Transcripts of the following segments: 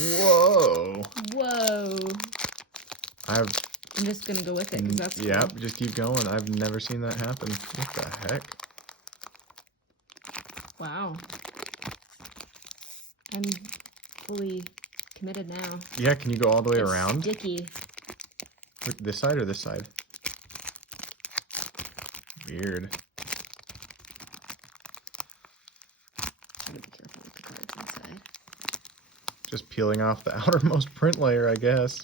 Whoa. Whoa. I'm just gonna go with it because that's Yep, cool. just keep going. I've never seen that happen. What the heck? Wow. I'm fully committed now. Yeah, can you go all the way It's around? sticky. Wait, this side or this side? Weird. Gotta be careful with the cards inside. Just peeling off the outermost print layer, I guess.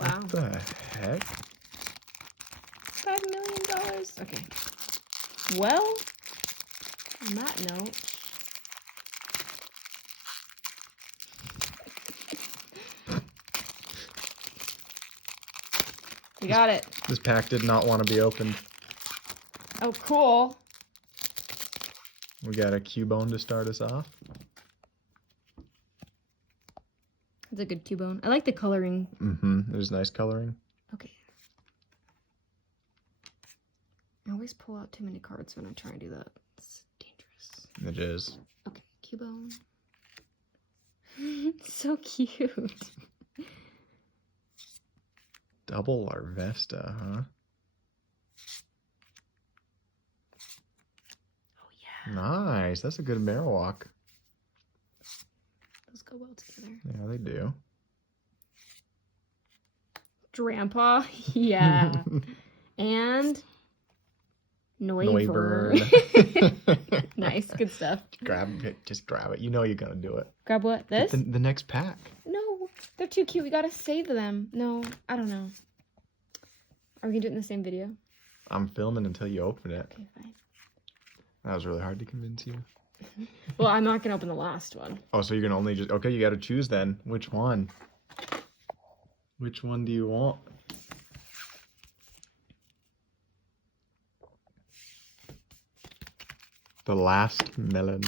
Wow. What the heck? $5 million. Okay. Well, on that note, we got it. This pack did not want to be opened. Oh, cool. We got a Cubone to start us off. It's a good Cubone. I like the coloring. There's nice coloring. Okay. I always pull out too many cards when I try and do that. It's dangerous. It is. Okay, Cubone. So cute. Double Larvesta, huh? Oh yeah. Nice. That's a good Marowak. Those go well together. Yeah, they do. Drampa. Yeah. And Noivern. Nice, good stuff. Grab it. Just grab it. You know you're gonna do it. Grab what? This? Get the next pack. No, they're too cute. We gotta save them. No, I don't know. Are we gonna do it in the same video? I'm filming until you open it. Okay, fine. That was really hard to convince you. Well, I'm not gonna open the last one. Oh, so you're gonna only just... Okay, you gotta choose then. Which one? Which one do you want? The last melon.